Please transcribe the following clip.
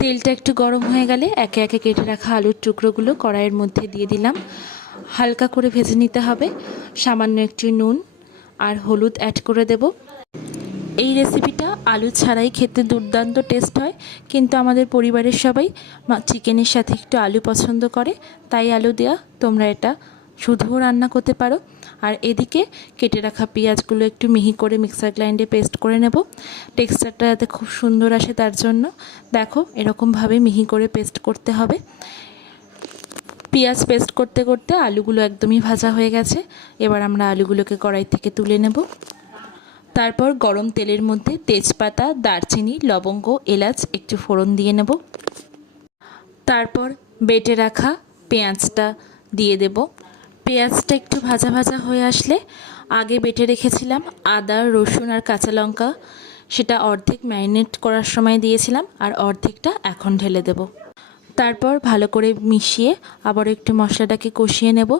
তেলটা একটু গরম হয়ে গেলে একে একে কেটে রাখা আলুর টুকরোগুলো কড়াইয়ের মধ্যে দিয়ে দিলাম। হালকা করে ভেজে নিতে হবে। সামান্য একটু নুন আর হলুদ অ্যাড করে দেব। এই রেসিপিটা আলু ছাড়াই খেতে দুর্দান্ত টেস্ট হয়, কিন্তু আমাদের পরিবারের সবাই চিকেনের সাথে একটু আলু পছন্দ করে, তাই আলু দেওয়া। তোমরা এটা শুধুও রান্না করতে পারো। আর এদিকে কেটে রাখা পেঁয়াজগুলো একটু মিহি করে মিক্সার গ্রাইন্ডে পেস্ট করে নেব। টেক্সচারটা যাতে খুব সুন্দর আসে তার জন্য দেখো এরকমভাবে মিহি করে পেস্ট করতে হবে। পেঁয়াজ পেস্ট করতে করতে আলুগুলো একদমই ভাজা হয়ে গেছে। এবার আমরা আলুগুলোকে কড়াই থেকে তুলে নেব। তারপর গরম তেলের মধ্যে তেজপাতা, দারচিনি, লবঙ্গ, এলাচ একটু ফোড়ন দিয়ে নেব। তারপর বেটে রাখা পেঁয়াজটা দিয়ে দেব। পেঁয়াজটা একটু ভাজা ভাজা হয়ে আসলে আগে বেটে রেখেছিলাম আদা, রসুন আর কাঁচা লঙ্কা, সেটা অর্ধেক ম্যারিনেট করার সময় দিয়েছিলাম আর অর্ধেকটা এখন ঢেলে দেব। তারপর ভালো করে মিশিয়ে আবার একটু মশলাটাকে কষিয়ে নেব।